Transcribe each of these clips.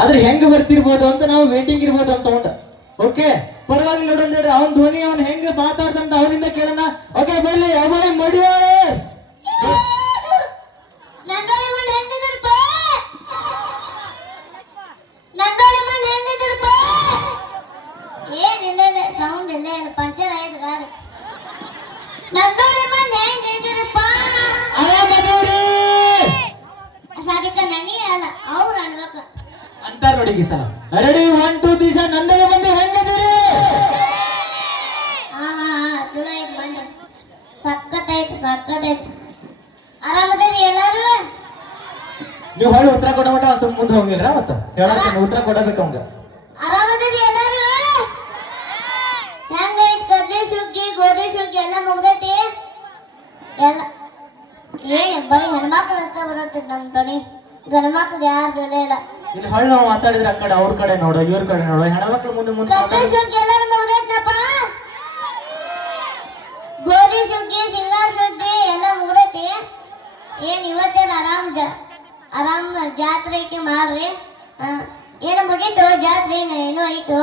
ಆದ್ರೆ ಹೆಂಗ್ ಬರ್ತಿರ್ಬೋದು ಅಂತ ನಾವು ವೇಟಿಂಗ್ ಇರ್ಬೋದು ಅಂತ ಉಂಟ. ಓಕೆ ಪರವಾಗಿಲ್ಲ ನೋಡಂದ್ರೆ ಅವನ್ ಧ್ವನಿ ಅವ್ನ್ ಹೆಂಗ್ ಮಾತಾಡ್ತಂತ ಅವರಿಂದ ಕೇಳೋಣ. ಓಕೆ ಬರ್ಲಿ ಅಭಯ್ ಮಡಿಯ ಸೌಂಡ್ ಇಲ್ಲ ಪಂಚರ್ ಆಯ್ತು ಗಾಡಿ ಸಾಧಿಕ ನನಿ ಅಲ್ಲ ಅವ್ರು ಅನ್ಬೇಕು ಅಂತಾರ ನೋಡಿ ಈ ಸಲ. ರೆಡಿ 1 2 ದಿವಸ ನಂದನೆ ಬಂದು ಹೆಂಗದಿರಿ? ಹಾ ಚಲೋ ಐತ್ ಬಂದ ಸಕ್ಕತ್ತಾಯ್ತು ಆರಾಮದೇರಿ ಎಲ್ಲಾರು? ನೀವು ಹೊಳ್ಳಿ ಉತ್ತರ ಕೊಡೋ ಮಟ್ಟ ಸ್ವಲ್ಪ ಮುಂದೆ ಹೋಗಿಲ್ರ ಮತ್ತ ಹೇಳಕ್ಕೆ ಉತ್ತರ ಕೊಡಬೇಕು ಅವಂಗ. ಆರಾಮದೇರಿ ಎಲ್ಲಾರು? ಹೆಂಗೈತ್ ಕಡ್ಲಿ ಸುಗ್ಗಿ ಗೋಧಿ ಸುಗ್ಗಿ ಎಲ್ಲ ಮುಗ್ದೈತಿ? ಎಲ್ಲ ಏನ್ ಬರೀ ಹೆಣ್ಮಕ್ಳು ಅಷ್ಟೇ ಬರತ್ತಿದ್ ನಮ್ ತಡಿ ಗಂಡ್ಮಕ್ಳು ಯಾರು ಬೆಲೆ ಇಲ್ಲ. ಇಲ್ಲಿ ಹೊಳ್ಳಿ ನಾವು ಮಾತಾಡಿದ್ರೆ ಆ ಕಡೆ ಅವ್ರ ಕಡೆ ನೋಡು ಇವ್ರ ಕಡೆ ನೋಡು ಹೆಣ್ಮಕ್ಳು ಮುಂದೆ ಕಡ್ಲಿ ಸುಗ್ಗಿ ಎಲ್ಲಾರು ಮುಗ್ದೈತಪ್ಪ. ಗೋಧಿ ಸುಗ್ಗಿ ಸಿಂಗಾರ ಸುಗ್ಗಿ ಎಲ್ಲ ಮುಗ್ದೈತಿ. ಏನ್ ಇವತ್ತೇನ್ ಆರಾಮ್ ಜಾತ್ರೆ ಐತಿ ಮಾಡ್ರಿ. ಏನು ಮುಗೀತು ಜಾತ್ರೆ ಏನೋ ಐತು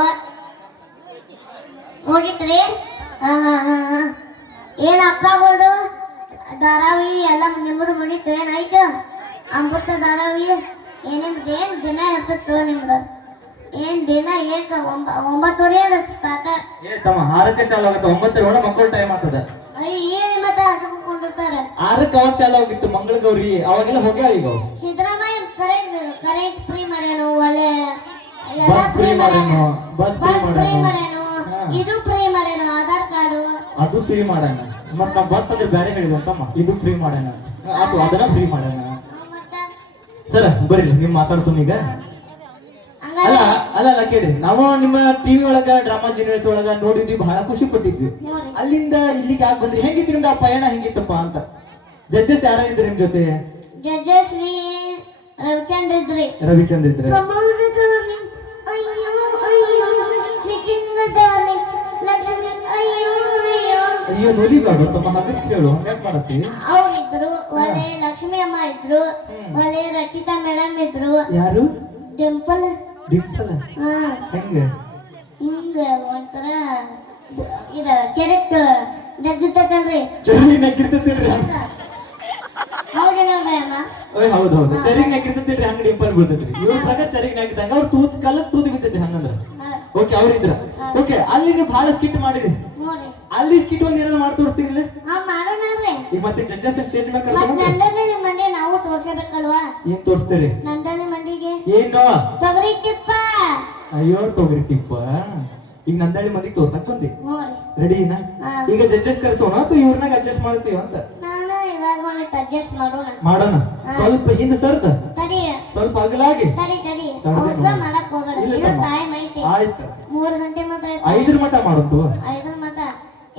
ಮುಗೀತ್ರಿ. ಏನ್ ಅಕ್ಕಗಳು ಧಾರಾವಿ ಎಲ್ಲ ನಿಮ್ಮದು ಮುಗೀತು ಏನಾಯ್ತು? ಅಮೃತ ಧಾರಾವಿ ಏನ್ ದಿನ ಇರ್ತಿತ್ತು ನಿಮ್ದು? ಏನ್ ದಿನ ಏಕ 9:30 ಸ್ಟಾರ್ಟ್. ತಮ್ಮ 6ಕ್ಕೆ ಚಾಲು ಆಗುತ್ತೆ 9 ಒಳಗೆ ಮಕ್ಕಳು ಟೈಮ್ ಆಗ್ತದೆ. ಏನ್ ಮತ್ತೆ ಹಾಕೊಂಡಿರ್ತಾರೆ 6ಕ್ಕೆ ಅವಾಗ ಚಾಲು ಆಗಿತ್ತು ಮಂಗಳ ಗೌರಿ ಅವಾಗೆಲ್ಲ ಹೋಗ್ಯಾವ ಈಗ. ಸಿದ್ದರಾಮಯ್ಯ ಕರೆಂಟ್ ಫ್ರೀ ಮಾಡ್ಯಾನು ಒಳ್ಳೆ ಬಸ್ ಫ್ರೀ ಮಾಡ್ಯಾನು ಇದು ಫ್ರೀ ಮಾಡ್ಯಾನು ಆಧಾರ್ ಕಾರ್ಡು ಅದು ಫ್ರೀ ಮಾಡ್ಯಾನ. ಮತ್ತ ಬಸ್ ಅಂದ್ರೆ ಬೇರೆ ಹೇಳಿದ್ವಿ ಅಂತಮ್ಮ ಇದು ಫ್ರೀ ಮಾಡ್ಯಾನ ಅದು ಅದನ್ನ ಫ್ರೀ ಮಾಡ್ಯಾನ. ಸರ್ ಬರ್ರಿ ನಿಮ್ ಮಾತಾಡ್ತೀನಿ ಈಗ. ಅಲ್ಲ ಕೇಳಿ ನಾವು ನಿಮ್ಮ ಟಿವಿ ಒಳಗ ಡ್ರಾಮಾ ಜೀನಿಯರ್ಸ್ ಒಳಗ ನೋಡಿದ್ವಿ ಬಹಳ ಖುಷಿ ಪಟ್ಟಿದ್ವಿ. ಅಲ್ಲಿಂದ ಇಲ್ಲಿಗೆ ಯಾಕೆ ಬಂದ್ರಿ? ಹೆಂಗಿತ್ತು ನಿಮ್ದು ಆ ಪಯಣ ಹೆಂಗಿತ್ತಪ್ಪ ಅಂತ? ಜಡ್ಜಸ್ ಯಾರ ಇದ್ರಿ ನಿಮ್ ಜೊತೆ? ಜಡ್ಜಸ್ ರವಿಚಂದ್ರ ಇದ್ರೆ ಅಯ್ಯೋ ನೋಡಿಬಾರ್ದು ತಮ್ಮ ಹಾಗೆ ಕೇಳು ಯಾಕೆ ಮಾಡತ್ತಿ? ಅವ್ರಿದ್ರು ಒಳ್ಳೆ ಲಕ್ಷ್ಮಿ ಅಮ್ಮ ಇದ್ರು ಒಳ್ಳೆ ರಚಿತಾ ಮೇಡಮ್ ಇದ್ರು. ಯಾರು? ಡಿಂಪಲ್ ಹೆಂಗೆ ಹಿಂಗ ಒಂಥರ ಇದ ಕೆರೆಕ್ಟ್ ನಗ್ಗಿರ್ತದಲ್ರಿ ಚರಿ ನಗ್ಗಿರ್ತೈತಿಲ್ರಿ ಹೌದಿಲ್ಲ ಮೇಡಮ್? ಹೌದು ಚರಿಗೆ ನಗ್ಗಿರ್ತೈತಿಲ್ರಿ ಹಂಗ ಡಿಂಪಲ್ ಬೀಳ್ತೈತ್ರಿ. ಇವ್ರ ಪ್ರಕಾರ ಚರಿಗೆ ನಗ್ಗಿದಂಗ ಅವ್ರು ಕಲ್ಲಕ್ ತೂತ್ ಬಿದ್ದೈತಿ ಹಂಗಂದ್ರ. ಓಕೆ ಅವ್ರಿದ್ರ ಓಕೆ ಅಲ್ಲಿ ನೀವು ಬಹಳ ಸ್ಕಿಟ್ ಮಾಡಿರಿ. ಅಲ್ಲಿ ಸ್ಕಿಟ್ ಒಂದ್ ಏನಾರ ಮಾಡಿ ತೋರಿಸ್ತೀರಿ? ಈಗ ಮತ್ತೆ ಜಡ್ಜಸ್ ಸ್ಟೇಜ್ ಮೇಲೆ ನಂದನಿ ಮಂಡಿ ನಾವು ತೋರ್ಸಬೇಕಲ್ವಾ? ಏನ್ ತೋರಿಸ್ತೀರಿ ನಂದನಿ ಮಂಡಿಗೆ? ಏನು ತೊಗರಿ ತಿಪ್ಪ. ಅಯ್ಯೋ ತೊಗರಿ ತಿಪ್ಪ. ಈಗ ನಂದಳಿ ಮಂದಿಗೆ ತೋರ್ಸಕ್ ಬಂದಿ ರೆಡಿನಾ? ಈಗ ಜಡ್ಜಸ್ ಕರ್ಸೋಣ ಅಥವಾ ಇವ್ರನಾಗ ಅಡ್ಜಸ್ಟ್ ಮಾಡ್ತೀವಿ ಅಂತ? ನಾನು ಇವಾಗ ಒಂದು ಅಡ್ಜಸ್ಟ್ ಮಾಡೋಣ ಸ್ವಲ್ಪ ಹಿಂದೆ ಸರ್ದ ಸ್ವಲ್ಪ ಅಗಲಾಗಿ ಮಾಡಕ್ ಹೋಗಲ್ಲ ಟೈಮ್ ಐತಿ. ಆಯ್ತು 3 ಗಂಟೆ ಮಟ್ಟ 5 ಮಟ್ಟ ಮಾಡೋದು 5 ಮಟ್ಟ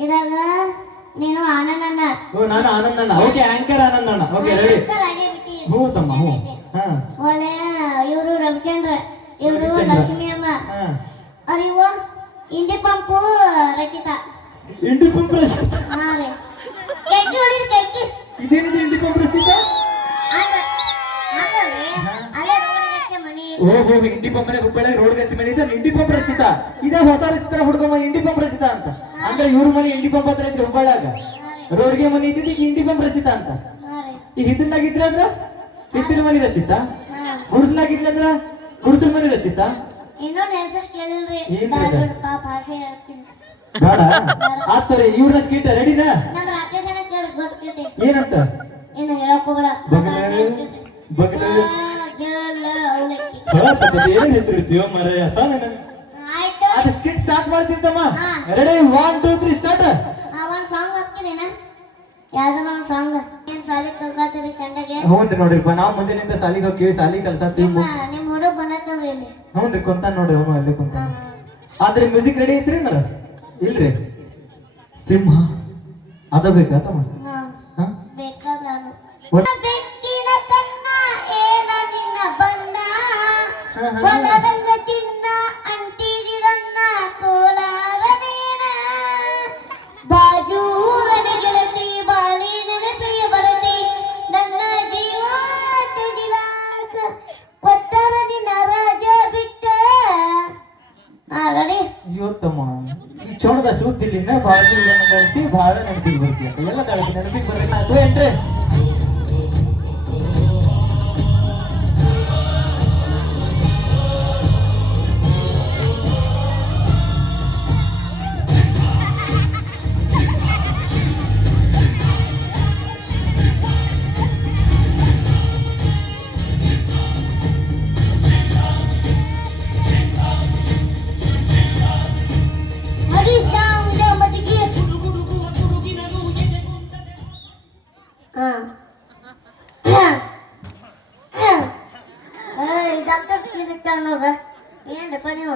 ಇದಾಗ ನೀನು ಆನಂದಣ್ಣ ನಾನು ಆನಂದಣ್ಣ. ಓಕೆ ಆಂಕರ್ ಆನಂದಣ್ಣ. ಓಕೆ ರೆಡಿ ಹ್ಞೂ ತಮ್ಮ ಹ್ಞೂ. ಒಳ್ಳೆ ಇವರು ರವಿಚಂದ್ರ ಇವರು ಲಕ್ಷ್ಮಿ ಅಮ್ಮ ಅರಿವ ಇಂಡಿ ಪಂಪು ರಚಿತಾ ಇಂಡಿ ಪಂಪ್ ರಚಿತಾ. ಹಾ ರೀ ಕೆಟ್ಟಿ ಹೊಡಿರಿ ಕೆಟ್ಟಿ. ಇದೇನಿದೆ ಇಂಡಿ ಪಂಪ್ ರಚಿತಾ? ಅಲ್ಲೇ ರೋಡ್ ಗಚ್ಚೆ ಮನಿ. ಓಹೋ ಇಂಡಿ ಪಂಪ್ ಹುಬ್ಬಳ್ಳಿ ರೋಡ್ ಗಚ್ಚೆ ಮನಿ ಇದೆ ಇಂಡಿ ಪಂಪ್ ರಚಿತಾ. ಇದೇ ಹೊಸ ರಚಿತಾ ಹುಡ್ಕೊಂಬ ಇಂಡಿ ಪಂಪ್ ರಚಿತಾ ಅಂತ. ಅಂದ್ರೆ ಇವ್ರ ಮನಿ ಇಂಡಿ ಪಂಪ್ ಹತ್ರ ಇದ್ರಿ ಹುಬ್ಬಳ್ಳಿಯಾಗ ರೋಡ್ಗೆ ಮನಿ ಇದ್ದಿದ್ದು ಈಗ ಇಂಡಿ ಪಂಪ್ ರಚಿತಾ ಅಂತ. ಈಗ ಹಿತ್ತಲ್ನಾಗಿದ್ರೆ ಅಂದ್ರ ಹಿತ್ತಲ ಮನಿ ರಚಿತಾ, ಗುಡ್ಸ್ಲಾಗಿದ್ರೆ ಅಂದ್ರ ಗುಡ್ಸಲ್ ಮನಿ ರಚಿತಾ. ಇನ್ನೊಂದು ಹೆಸರು ಕೇಳಿಲ್ರಿ ಭಾಷೆ ಹೇಳ್ತೀನಿ ಬೇಡ ಆತರಿ. ಇವ್ರನ್ನ ಸ್ಕೀಟ್ ರೆಡಿನಾ? ನಮ್ಮ ರಾಕೇಶನ ಕೇಳಿ ಗೊತ್ತಿದೆ ಏನಂತ ಏನು ಹೇಳಕ್ ಹೋಗಲ್ಲ. ಏನ್ ಹೆಸರು ಇರ್ತೀವೋ ಮರ ಆಯ್ತು ಅದು ಸ್ಕಿಟ್ ಸ್ಟಾರ್ಟ್ ಮಾಡ್ತಿರ್ತಮ್ಮ. Ready 1 2 3 start. ಒಂದ್ ಸಾಂಗ್ ಹಾಕ್ತೀನೇನ? ಯಾವ್ದಾರ ಒಂದ್ ಸಾಂಗ್. ಏನ್ ಸಾಲಿ ಕಲ್ಸಾತೀರಿ ಚಂದಾಗೆ? ಹ್ಞೂನ್ರಿ ನೋಡ್ರಿಪ್ಪ ನಾವು ಮುಂಜಾನಿಂದ ಸಾಲಿಗೆ ಹೋಗ್ತೀವಿ ಸಾಲಿ ಕಲ್ಸಾತೀವಿ. ನಿಮ್ ಹುಡುಗ ಬಂದತ್ತವ್ರಿ ಇಲ್ಲಿ. ಹ್ಞೂನ್ರಿ ಕುಂತ ನೋಡ್ರಿ ಅವನು ಅಲ್ಲಿ ಕುಂತ. ಆದ್ರೆ ಮ್ಯೂಸಿಕ್ ರೆಡಿ ಐತ್ರಿ ನರ ಇಲ್ರಿ? ಸಿಂಹ ಅದ ಬೇಕಾ ತಮ್ಮ? ಬೇಕಾದ ಬೆಕ್ಕಿನ ಕನ್ನ ಏನ ನಿನ್ನ ಬಣ್ಣ ಬನದಂಗ ಚಿನ್ನ ಅಂಟಿಗಿರನ್ನ ಕೋಲಾರದೇನ ಬಾಜೂರನ ಗೆಳತಿ ಬಾಳಿ ನೆನಪಿಯ ಬರತಿ ನನ್ನ ಜೀವ ಕೊಟ್ಟರ ನಿನ್ನ ಚೋಣದ ಸುದ್ದಿಲ್ಲಿನ ಬಾಜು ಗಂಟಿ ಭಾಳ ನೆನಪಿಗೆ ಬರ್ತೀಯ ಎಲ್ಲ ತಳಕ್ಕೆ ನೆನಪಿಗೆ ಬರ್ಬೇಕು ಅದು ಏನ್ರಿ ಹರಿ ಸಾಂಗ ಮಟಿಗೆ ಡಾಕ್ಟರ್ ಕೇಳಿರ್ತಾರ ನೋಡ್ರ ಏನ್ರಪ್ಪ ನೀವು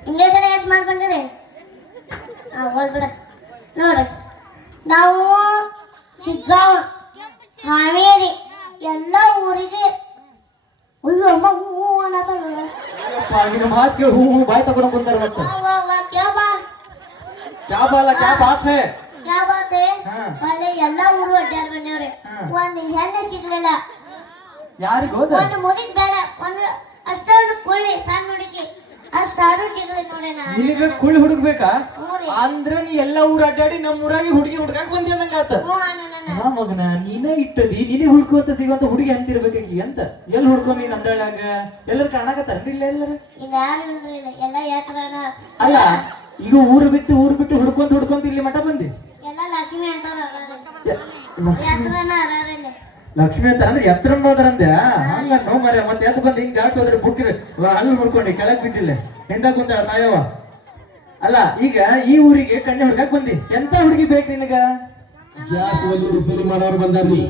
ಇಂಗ್ಲೀಷ್ ಎಷ್ಟು ಮಾಡ್ಕೊಂಡಿರಿ ಹೋಗ್ಬಿಡ ನೋಡ್ರಿ ನಾವು ಶಿಗ್ಗಾಂವ್ ಹಾವೇರಿ ಎಲ್ಲ ಊರಿಗೆ ಅಯ್ಯೋ ಅಮ್ಮ ಹೂ ಅನ್ನತ್ತ ನಿನ್ನ ಮಾತು ಕೇಳಿ ಹೂ ಬಾಯ್ ತಗೊಂಡು ಬಂದಾರ ಮತ್ತೆ क्या बाला क्या बात है क्या बात है हाँ। ಅಲ್ಲಿ ಎಲ್ಲ ಊರು ಅಡ್ಡಾಡ್ ಬಂದವ್ರೆ ಒಂದು ಹೆಣ್ಣು ಸಿಗ್ಲಿಲ್ಲ ಯಾರಿಗೆ ಹೋದ ಒಂದು ಮುದಿಗ್ ಬೇಡ ಒಂದು ಅಷ್ಟೊಂದು ಕೊಳ್ಳಿ ಸಣ್ಣ ಹುಡುಗಿ ಅಷ್ಟಾರು ಸಿಗ್ಲಿ ನೋಡಿ ನಾನು ನಿನಗೆ ಕುಳ್ಳಿ ಹುಡುಕ್ಬೇಕಾ ಹ್ಞೂ ಅಂದ್ರ ನೀ ಎಲ್ಲ ಊರ್ ಅಡ್ಡಾಡಿ ನಮ್ಮ ಊರಾಗಿ ಹುಡುಗಿ ಹುಡುಗಾಕ್ ಬಂದಿ ಅನ್ನಂಗಾತ ಹ್ಞೂ ಅಣ್ಣ ಹಾ ಮಗನ ನೀನೇ ಇಟ್ಟದಿ ನೀನೇ ಹುಡ್ಕೋತ ಸಿಗುವಂತ ಹುಡುಗಿ ಅಂತಿರ್ಬೇಕಾಗಿ ಅಂತ ಎಲ್ಲಿ ಹುಡ್ಕೊ ನೀನ್ ಅಂದಳಾಗ ಎಲ್ಲರೂ ಕಾಣಕತ್ತಾರ ಇಲ್ಲ ಎಲ್ಲರೂ ಇಲ್ಲ ಯಾರು ಇಲ್ಲ ಎಲ್ಲ ಯಾತ್ರನ ಅಲ್ಲ ಈಗ ಊರು ಬಿಟ್ಟು ಹುಡ್ಕೊಂತ ಇಲ್ಲಿ ಮಠ ಬಂದಿ ಎಲ್ಲ ಲಕ್ಷ್ಮಿ ಅಂತಾರ ಯಾತ್ರನ ಅರಾರಿಲ್ಲ ಲಕ್ಷ್ಮಿ ಅಂತ ಅಂದ್ರೆ ಎತ್ತರ ಹೋದ್ರಂದೆ ಹಂಗ ನೋ ಮರ ಮತ್ತೆ ಎದ್ದು ಬಂದು ಹಿಂಗ್ ಜಾಸ್ತಿ ಹೋದ್ರೆ ಬುಕ್ಕಿ ಅಲ್ಲಿ ಹುಡ್ಕೊಂಡಿ ಕೆಳಗ್ ಬಿದ್ದಿಲ್ಲ ಹಿಂದ ಕುಂತ ತಾಯವ ಅಲ್ಲ ಈಗ ಈ ಊರಿಗೆ ಕಣ್ಣೆ ಹುಡ್ಕಕ್ ಬಂದಿ ಎಂತ ಹುಡುಗಿ ಬೇಕು ನಿನಗ ಗ್ಯಾಸ್ ಒಲಿ ರಿಪೇರಿ ಮಾಡೋರು ಬಂದಾರ್ರಿ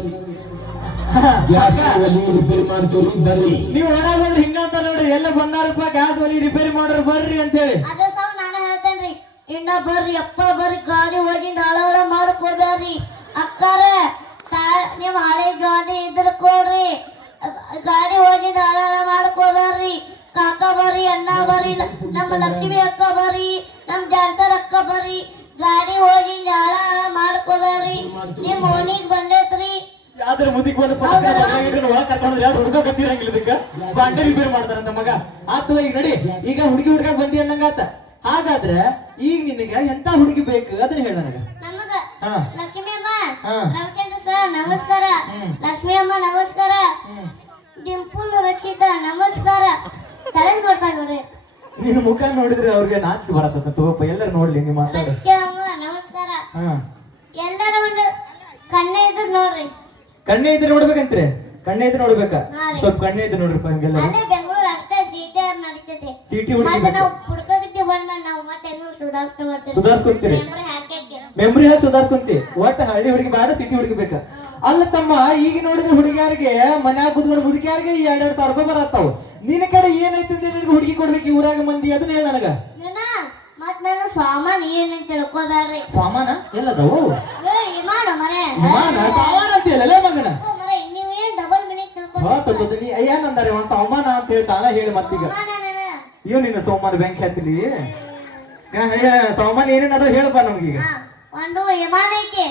ಗ್ಯಾಸ್ ಒಲಿ ರಿಪೇರಿ ಮಾಡ್ತೀವ್ರಿ ಬರ್ರಿ ನೀವು ಒಳಗ್ ಬಂದ್ರೆ ಹಿಂಗ ಅಂತ ನೋಡಿ ಎಲ್ಲ ಬಂದಾರಪ್ಪ ಗ್ಯಾಸ್ ಒಲಿ ರಿಪೇರಿ ಮಾಡೋರು ಬರ್ರಿ ಅಂತ ಹೇಳಿ ಅದೇ ಸಾವ್ ನಾನು ಹೇಳ್ತೇನ್ರಿ ಇನ್ನ ಬರ್ರಿ ಅಪ್ಪ ಬರ್ರಿ ಗಾಡಿ ಹೋಗಿ ನಾಳವರ ಮಾಡ್ಕೋಬೇಡ್ರಿ ಅಕ್ಕಾರ ನಿಮ್ ಹಳೆ ಗಾಡಿ ಇದ್ರ ಕೊಡ್ರಿ ಗಾಡಿ ಹೋಗಿ ನಾಳವರ ಮಾಡ್ಕೋಬೇಡ್ರಿ ಕಾಕ ಬರ್ರಿ ಅಣ್ಣ ಬರ್ರಿ ನಮ್ಮ ಲಕ್ಷ್ಮಿ ಅಕ್ಕ ಬರ್ರಿ ನಮ್ ಜಾನ್ಸರ್ ಅಕ್ಕ ಬರ್ರಿ ಗಾಡಿ ಹೋಗಿ ನಾಳವರ ಮಾಡ್ಕೋಬೇಡ್ರಿ ನಿಮ್ ಓಣಿಗ್ ಬಂದೈತ್ರಿ ಯಾವ್ದಾರ ಮುದಿಕ್ ಬಂದು ಒಳಗ್ ಕರ್ಕೊಂಡು ಯಾವ್ದು ಹುಡುಗ ಬಂದಿರಂಗಿಲ್ಲ ಇದಕ್ಕ ಬಾಂಡೆ ರಿಪೇರ್ ಮಾಡ್ತಾರಂತ ಮಗ ಆತವ ಈಗ ನಡಿ ಈಗ ಹುಡುಗ ಬಂದಿ ಅನ್ನಂಗಾತ ಹಾಗಾದ್ರೆ ಈಗ ನಿನಗ ಎಂತ ಹುಡುಗಿ ಬೇಕು ಅದನ್ನ ಹೇಳ ನನಗ ನಮಗ ಹಾ ಲಕ್ಷ್ಮಿ ಅಮ್ಮ ಹಾ ರವಿಚಂದ್ರ ಸರ್ ನಮಸ್ಕಾರ ಲಕ್ಷ್ಮಿ ಅಮ್ಮ ನಮಸ್ಕಾರ ಡಿಂಪಲ್ ರಚಿತಾ ನಮಸ್ಕಾರ ತಲೆಗೆ ಬರ್ತಾಗ ನೋಡ್ರಿ ನಿನ್ನ ಮುಖ ನೋಡಿದ್ರೆ ಅವ್ರಿಗೆ ನಾಚಿಕೆ ಬರತ್ತ ತಗೋಪ್ಪ ಎಲ್ಲರೂ ನೋಡ್ಲಿ ನೀವು ಮಾತಾಡ ಲಕ್ಷ್ಮಿ ಅಮ್ಮ ನಮಸ್ಕಾರ ಹಾ ಎಲ್ಲರ ಒಂದು ಕಣ್ಣೆ ಇದ್ರು ನೋಡ್ರಿ ಕಣ್ಣೆ ಇದ್ರೆ ನೋಡ್ಬೇಕಂತ್ರಿ ಕಣ್ಣೆ ಇದ್ರೆ ನೋಡ್ಬೇಕಾ ಹಾ ರೀ. ಸ್ವಲ್ಪ ಕಣ್ಣೆ ಇದ್ರೆ ನೋಡ್ರಿಪ್ಪ ಹಂಗೆಲ್ಲ ಅಲ್ಲೇ ಬೆಂಗಳೂರು ಅಷ್ಟೇ ಸೀಟೆ ನಡೀತೈತಿ ಚೀಟಿ ಮತ್ತೆ ಹುಡುಗಿ ನಾವು ಹುಡ್ಕೋದಕ್ಕೆ ಬಂದ ನಾವು ಮತ್ತೆ ಹೆಂಗ್ ಸುಧಾರಿಸ್ತಾ ಬರ್ತೀವಿ ಸುಧಾರಿಸ್ಕೊಂತೀರಿ ಮೆಂಬರ್ ಹಾಕಿ ಮೆಮ್ರಿ ಹೇಳಿ ಸುಧಾರಿಸ್ಕೊಂತಿ ಒಟ್ಟ ಹಳ್ಳಿ ಹುಡುಗಿ ಬೇಡ ಸಿಟಿ ಹುಡುಗಿ ಬೇಕಾ ಅಲ್ಲ ತಮ್ಮ ಈಗ ನೋಡಿದ್ರೆ ಹುಡುಗಿಯಾರಿಗೆ ಮನ್ಯಾಗ ಕುತ್ಕೊಂಡು ಹುಡುಗಿಯಾರಿಗೆ 2,000 ರೂಪಾಯಿ ಬರತ್ತಾವ ನಿನ್ನ ಕಡೆ ಏನೈತೆ ಅಂತ ನಿನಗೆ ಹುಡುಗಿ ಕೊಡ್ಬೇಕು ಈ ಊರಾಗ ಮಂದಿ ಅದನ್ನ ಹೇಳ ನನಗ ಮತ್ ನಾನು ಸಾಮಾನ್ ಏನಂತ ತಿಳ್ಕೊಬೇಡ್ರಿ ಸಾಮಾನ ಎಲ್ಲದವು ವಿಮಾನ ಮರೆ ಸಾಮಾನ ಅಂತ ಹೇಳಲ್ಲ ಮಗನ ಮರೆ ನೀವೇನ್ ಡಬಲ್ ಮಿನಿಟ್ ತಿಳ್ಕೊಂಡು ನೀ ಏನಂದಾರೆ ಒಂದ್ ಸಾಮಾನ ಅಂತ ಹೇಳ್ತಾನ ಹೇಳಿ ಮತ್ತೀಗ ಇವ್ ನಿನ್ನ ಸೋಮಾನ ಬ್ಯಾಂಕ್ ಹಾಕ್ತಿಲಿ ಸಾಮಾನ್ ಏನೇನದ ಹೇಳಪ್ಪ ನಮ್ಗೀಗ ಒಂದು ವಿಮಾನ ಐತಿ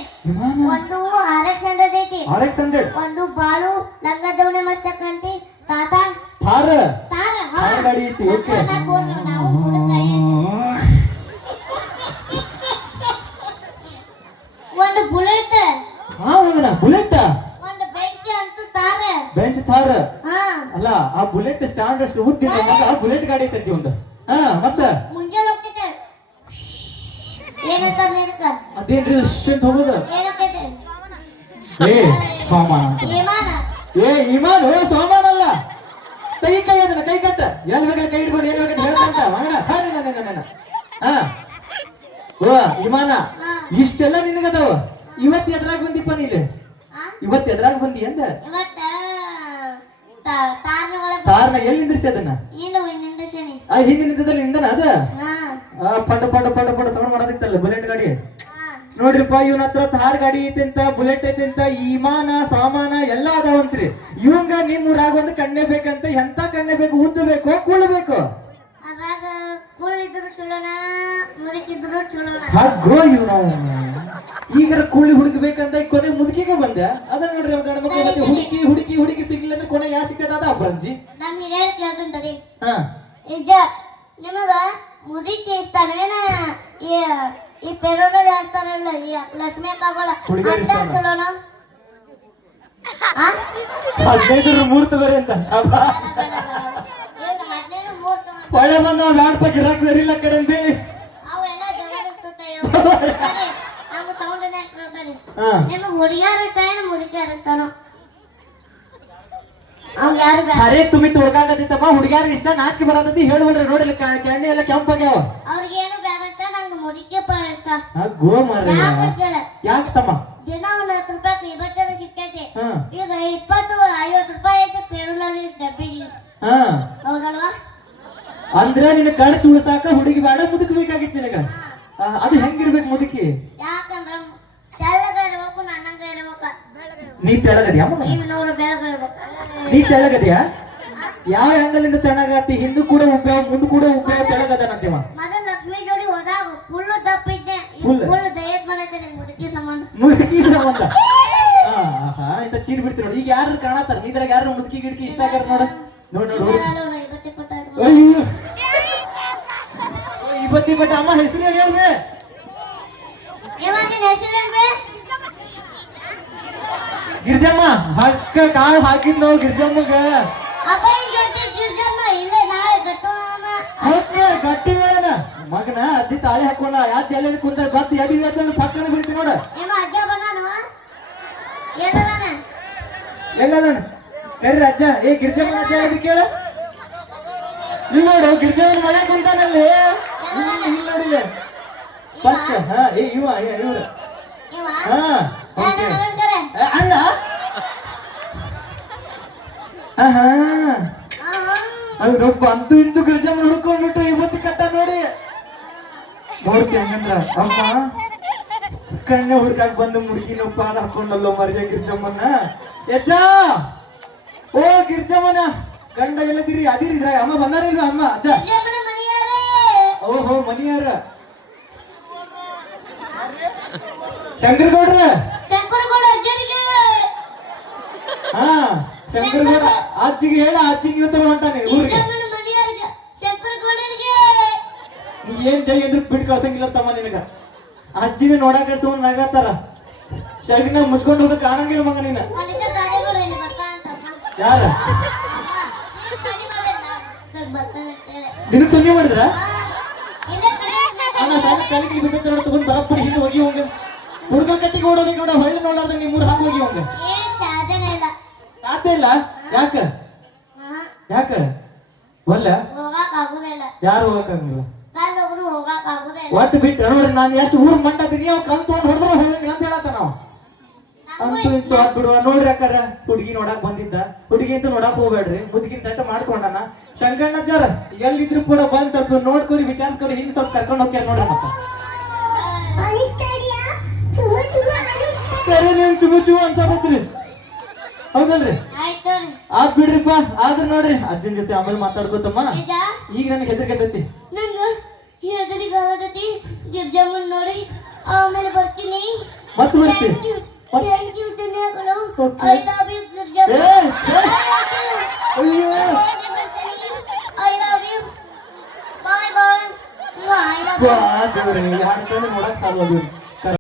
ಒಂದು RX-100 ಐತಿ RX-100 ಒಂದು ಬಾಳು ಲಂಗದವಣೆ ಮಸ್ತಕಂತಿ ತಾತ ಥಾರ ತಾರ ಥಾರ್ ಗಾಡಿ ಐತಿ ಓಕೆ ನಾವು ಹುಡುಗಾಯಿ ಒಂದು ಬುಲೆಟ್ ಹಾ ಮಗನ ಬುಲೆಟ್ ಒಂದು ಬೆಂಚ್ ಅಂತೂ ತಾರ ಬೆಂಚ್ ಥಾರ ಹಾ ಅಲ್ಲ ಆ ಬುಲೆಟ್ ಸ್ಟ್ಯಾಂಡ್ ಅಷ್ಟು ಉದ್ದಿಲ್ಲ ಮಗ ಬುಲೆಟ್ ಗಾಡಿ ಐತಿ ಒಂದು ಹಾ ಮತ್ತ ಮುಂಜಾನೆ ಹೋಗ್ತೈತೆ ಏನಂತ ನಿನಕ ಅದೇನ್ರಿ ಅಷ್ಟೊಂದು ಹೋಗೋದು ಏನಕ್ಕೈತೆ ಏ ಸಾಮಾನ ಅಂತ ವಿಮಾನ ಏ ಇಮಾನು ಸಾಮಾನ ಅಲ್ಲ ಕೈ ಅದನ್ನ ಕೈ ಕಟ್ಟ ಎಲ್ಲಿ ಬೇಕಾದ್ರೆ ಕೈ ಇಟ್ಕೊಂಡು ಏನ್ ಬೇಕಾದ್ರೆ ಹೇಳ್ತಂತ ಮಗನ ಸರಿ ನನ್ನ ಹಾ ಓ ವಿಮಾನ ಇಷ್ಟೆಲ್ಲ ನಿನಗದಾವ ಇವತ್ತು ಎದ್ರಾಗ ಬಂದಿಪ್ಪ ನೀನು ಇವತ್ತು ಎದ್ರಾಗ ಬಂದಿ ಅಂದ ಇವತ್ತ ತಾರ್ನ ಒಳಗ ಕಾರ್ನ ಎಲ್ಲಿ ನಿಂದ್ರಿಸಿ ಅದನ್ನ ಏನು ನಿಂದಿರ್ತೀನಿ ಆ ಹಿಂದೆ ನಿಂತದಲ್ಲಿ ನಿಂದನ ಅದ ಹಾ ಪಟ ಸೌಂಡ್ ಮಾಡೋದಿತ್ತಲ್ಲ ಬುಲೆಟ್ ಗಾಡಿ ನೋಡ್ರಿಪ್ಪ ಇವನ ಹತ್ರ ಥಾರ್ ಗಾಡಿ ಐತಿ ಅಂತ ಬುಲೆಟ್ ಐತಿ ಅಂತ ವಿಮಾನ ಸಾಮಾನ ಎಲ್ಲ ಅದಾವಂತ್ರಿ ಇವಂಗ ನಿಮ್ ಊರಾಗ ಒಂದು ಕಣ್ಣೆ ಬೇಕಂತ ಎಂತ ಕಣ್ಣೆ ಬೇಕು ಉದ್ದ ಬೇಕು ಕೂಳ್ಬೇಕು ಅದ್ರಾಗ ಕೂಳಿದ್ರು ಚಲೋನ ಮುರಿಕಿದ್ರು ಚಲೋನ ಹಾಗ್ರೋ ಇವ್ ನಾವು ಈಗ ಕೂಳಿ ಹುಡುಕ್ಬೇಕಂತ ಈಗ ಕೊನೆ ಮುದುಕಿಗೆ ಬಂದೆ ಅದ ನೋಡ್ರಿ ಗಂಡ ಮಕ್ಕಳು ಮತ್ತೆ ಹುಡುಕಿ ಸಿಗ್ಲಿಲ್ಲ ಅಂದ್ರೆ ಕೊನೆ ಯಾ ಸಿಗ್ತದ ಅದ ಅಪ್ರಂಜಿ ನಮ್ ಹಿರಿಯರ್ ಕೇಳ್ಕೊಂತಾರಿ ಹಾ ನಿಜ ನಿಮಗ ಮುದುಕಿ ಇಷ್ಟಾನೇನ ಈ ಈ ಪೆರೋನಲ್ಲಿ ಹಾಕ್ತಾರಲ್ಲ ಈ ಲಕ್ಷ್ಮಿ ಅಕ್ಕಗಳ ಹುಡುಗಿಯರು ಅಂತ ಇರ್ತಾರಲ್ಲ. ಚಲೋನ ಆ? 15 ಮೂರ್ ತಗೋರಿ ಅಂತ ಶಾಬಾಸ್. ಏನು 15 ಮೂರ್ ತಗೊಂಡ್ ಒಳ್ಳೆ ಬಂದ ಬ್ಯಾಡ್ಪ ಗಿರಾಕ್ ಸರಿಲ್ಲ ಕಡೆ ಅಂತೇಳಿ ಅವೆಲ್ಲ ಜಗಳ ಇರ್ತೈತೆ ನಮ್ಗೆ ಸೌಂಡ್ ಇರ್ತೈತೆ ಹಾ ನಿಮಗೆ ಹುಡುಗಿಯರು ಇರ್ತಾನೆ ಮುದುಕಿಯರು ಇರ್ತಾನೋ ಅವ್ನು ಯಾರು ಬೇಡ ಅರೆ ತುಮಿ ತೊಡ್ಕಾಕತ್ತಿತ್ತಮ್ಮ ಹುಡುಗ್ಯಾರಿಗೆ ಇಷ್ಟ ನಾಚಿಕೆ ಬರತೈತಿ ಹೇಳ್ಬಿಡ್ರಿ ನೋಡಿಲ್ಲ ಕ್ಯಾಂಡಿ ಎಲ್ಲ ಕೆಂಪಾಗ್ಯಾವ ಅವ್ರಿಗೆ ಏನು ಬೇಡ ಅಂತ ನಂಗೆ ಮುದುಕಿ ಇಷ್ಟ ಗೋ ಮಾರ್ರೆ. ಯಾಕೆ ಕೇಳ ಯಾಕೆ ತಮ್ಮ ದಿನ ಒಂದು 10 ರೂಪಾಯಿ 20 ಸಿಕ್ಕೈತಿ ಹಾ ಈಗ 20-50 ರೂಪಾಯಿ ಐತೆ ಪೆರುನಲ್ಲಿ ಡಬ್ಬಿಗೆ ಹಾ ಹೌದಲ್ವಾ ಅಂದ್ರೆ ನಿನ್ನ ಕಣ್ ತುಳಿಸಾಕ ಹುಡುಗಿ ಬೇಡ ಮುದುಕ್ ಬೇಕಾಗಿತ್ತು ನಿನಗ ಅದು ಹೆಂಗಿರ್ಬೇಕು ಮುದುಕಿ ಯಾಕಂದ್ರ ತೆಳ್ಳಗ ಇರ್ಬೇಕು ನನ್ನಂಗ ಇರ್ಬೇಕು ನೀ ತೆಳಗದ್ಯಾ ಮಗ? ನೀವು ನೋಡು ಬೆಳಗ ಇರ್ಬೇಕು ನೀ ತೆಳಗದ್ಯಾ ಯಾವ ಆಂಗಲಿಂದ ತೆಳಗಾತಿ ಹಿಂದೂ ಕೂಡ ಉಪಯೋಗ ಮುಂದೆ ಕೂಡ ಉಪಯೋಗ ತೆಳಗದನಂತೀವ ಮೊದಲು ಲಕ್ಷ್ಮಿ ಜೋಡಿ ಹೋದಾಗ ಫುಲ್ ದಪ್ಪ ಇದ್ದೆ Full? ಫುಲ್ ಡಯಟ್ ಮಾಡೈತೆ ನಿಮ್ ಮುದುಕಿ ಸಂಬಂಧ ಮುದುಕಿ ಸಂಬಂಧ ಹಾ ಇಂತ ಚೀರ್ ಬಿಡ್ತೀವಿ ನೋಡಿ ಈಗ ಯಾರು ಕಾಣತಾರ ನೀದ್ರಾಗ ಯಾರು ಮುದುಕಿ ಗಿಡ್ಕಿ ಇಷ್ಟ ಆಗ್ಯಾರ ನೋಡ ನೋಡ್ ನೋಡು ಯಾರು 20-25 ಅಯ್ಯೋ ಇವತ್ತಿ ಬಟ್ ಅಮ್ಮ ಹೆಸರು ಹೇಳ್ರಿ ನಿನ್ನ ಹೆಸರೇನ್ರಿ ಗಿರ್ಜಮ್ಮ ಹಕ್ಕ ಕಾಳು ಹಾಕಿದ್ಲು ಗಿರ್ಜಮ್ಮಗ ಅಬ್ಬಾಯಿ ಜೊತೆ ಗಿರ್ಜಮ್ಮ ಇಲ್ಲೇ ನಾಳೆ ಗಟ್ಟೋಣ ಹೌದು ಗಟ್ಟಿ ಮೇಳನ ಮಗನ ಅಜ್ಜಿ ತಾಳಿ ಹಾಕೋಣ ಯಾಕೆ ಎಲ್ಲ ಕುಂತ ಬತ್ ಎದಿ ಪಕ್ಕನ ಬಿಡ್ತಿ ನೋಡ ನಿಮ್ಮ ಅಜ್ಜ ಬಂದಾನು ಎಲ್ಲದಾನ ಎಲ್ಲದಣ್ಣ ಕರ್ರಿ ಅಜ್ಜ ಏ ಗಿರ್ಜಮ್ಮನ ಅಜ್ಜ ಹೇಳಿ ಕೇಳ ಇಲ್ಲಿ ನೋಡು ಗಿರ್ಜಮ್ಮನ ಮನೆ ಕುಂತಾನಲ್ಲಿ ಇಲ್ಲಿ ನೋಡಿಲ್ಲ ಫಸ್ಟ್ ಹಾ ಏ ಇವ್ರು ಇವ ಹಾ ನಾನು ನಮಸ್ಕಾರ ಅಣ್ಣ ಹಾ ಅವ್ರೊಬ್ಬ ಅಂತೂ ಇಂತೂ ಗಿರ್ಜಮ್ಮನ ಹುಡ್ಕೊಂಡ್ಬಿಟ್ಟು ಇವತ್ತು ಕಟ್ಟ ನೋಡಿ ನೋಡ್ತಿ ಹಂಗಂದ್ರ ಅಮ್ಮ ಕಣ್ಣೆ ಹುಡ್ಕಾಕ್ ಬಂದು ಮುಡುಗಿನ ಪಾದ ಹಾಕೊಂಡಲ್ಲೋ ಮರ್ಜ ಗಿರ್ಜಮ್ಮನ್ನ ಯಜ್ಜ ಓ ಗಿರ್ಜಮ್ಮನ ಗಂಡ ಎಲ್ಲದಿರಿ ಅದಿರಿದ್ರ ಅಮ್ಮ ಬಂದಾರಿಲ್ವಾ ಅಮ್ಮ ಅಜ್ಜ ಗಿರ್ಜಮ್ಮನ ಮನೆಯಾರೇ ಓಹೋ ಮನಿಯಾರ ಶಂಕರಗೌಡ್ರ ಶಂಕರಗೌಡ ಅಜ್ಜನಿಗೆ ಹಾ ಶಂಕರಗೌಡ ಅಜ್ಜಿಗೆ ಹೇಳ ಅಜ್ಜಿಗೆ ಇವತ್ತು ಹೊಂಟಾನೆ ಊರಿಗೆ ಗಿರ್ಜಮ್ಮನ ಮನೆಯಾರಿಗೆ ಶಂಕರಗೌಡನಿಗೆ ನೀ ಏನ್ ಜೈ ಎದ್ರು ಬಿಟ್ಟು ಕಳ್ಸಂಗಿಲ್ಲ ತಮ್ಮ ನಿನಗ ಅಜ್ಜಿನ ನೋಡಾಕ ಸುಮ್ಮನೆ ನಗತ್ತಾರ ಶರ್ಗಿನ ಮುಚ್ಕೊಂಡು ಹೋದ ಕಾಣಂಗಿಲ್ಲ ಮಗ ನೀನ ಪಂಡಿತ ಸಾಹೇಬರು ಇಲ್ಲಿ ಬರ್ತಾನಂತಮ್ಮ ಯಾರ ಸ್ಟಡಿ ಮಾಡಿಲ್ಲ ಬರ್ತಾನೆ ಅಂತೇಳಿ ನಿನಗ್ ಸುಮ್ಮನೆ ಮಾಡಿದ್ರ ಇಲ್ಲೇ ಕಡೆ ತಲೆಗೆ ಬಿಟ್ಟು ತಗೊಂಡ್ ಬರಪ್ಪಡಿ ಹಿಂದೆ ಹೋಗಿ ಹೋಗ ಹುಡುಗ ಕಟ್ಟಿಗೆ ಓಡೋಗಿ ನೋಡ ಹೊಳ್ಳಿ ನೋಡಾರ್ದ ನಿಮ್ಮೂರ್ ಹಂಗ ಹೋಗಿ ಹೋಗ ಏನ್ ಸಾಧನೆ ಇಲ್ಲ ಸಾಧ್ಯ ಇಲ್ಲ ಯಾಕ ಯಾಕ ಒಲ್ಲ ಹೋಗಕ್ ಆಗುದಿಲ್ಲ ಯಾರು ಹೋಗಕ್ಕಾಗಂಗಿಲ್ಲ ಕಲ್ಲೊಬ್ರು ಹೋಗಕ್ ಆಗುದಿಲ್ಲ ಒಟ್ಟು ಬಿಟ್ಟು ನೋಡ್ರಿ ನಾನು ಎಷ್ಟು ಊರ್ ಮಂಟಾತೀನಿ ಅವ್ ಕಲ್ ತಗೊಂಡ್ ಹೊಡೆದ್ರೆ ಹೋಗಂಗಿಲ್ಲ ಅಂತ ಹೇಳತ್ತ ನಾವು ಅಂತೂ ಇಂತೂ ಬಿಡುವ ನೋಡ್ರಿ ಅಕ್ಕಾರ ಹುಡುಗಿ ನೋಡಕ್ ಬಂದಿದ್ದ ಹುಡುಗಿ ಅಂತ ನೋಡಕ್ ಹೋಗ್ಬೇಡ್ರಿ ಮುದುಕಿನ ಸೆಟ್ ಮಾಡ್ಕೊಂಡನ ಶಂಕಣ್ಣಚಾರ ಎಲ್ಲಿದ್ರು ಕೂಡ ಬಂದ್ ಸ್ವಲ್ಪ ನೋಡ್ಕೊರಿ ವಿಚಾರಿಸ್ಕೊರಿ ಹಿಂಗ್ ಸ್ವಲ್ಪ ಕರ್ಕೊಂಡು ಹೋಗ್ಯಾರ ನೋಡ್ರಿ ಮತ್ತ ಸರಿ ನೀವ್ ಚುಬು ಚುಬು ಅಂತ ಬತ್ರಿ ಹೌದಲ್ರಿ ಆಯ್ತು ಆದ್ ಬಿಡ್ರಿಪ್ಪ ಆದ್ರ ನೋಡ್ರಿ ಅಜ್ಜನ್ ಜೊತೆ ಆಮೇಲೆ ಮಾತಾಡ್ಕೋತಮ್ಮ ನಿಜ ಈಗ ನನಗೆ ಹೆದರಿಕೆ ಸತ್ತಿ ನಂಗ ಹೆದರಿಗೆ ಆಗತೈತಿ ಗಿರ್ಜಮ್ಮನ್ ನೋಡಿ ಆಮೇಲೆ ಬರ್ತೀನಿ ಮತ್ತೆ ಬರ್ತಿ ಥ್ಯಾಂಕ್ ಯು ಧನ್ಯವಾದಗಳು Okay. I love you Girjamma ಏ, ಏ, ಅಯ್ಯೋ I love you bye bye I love ಬಾ, ದೇವ್ರೇ, ಯಾರ್ ಕೈಲಿ ನೋಡಕ್ ಸಾಲ್ವಲ್ದು.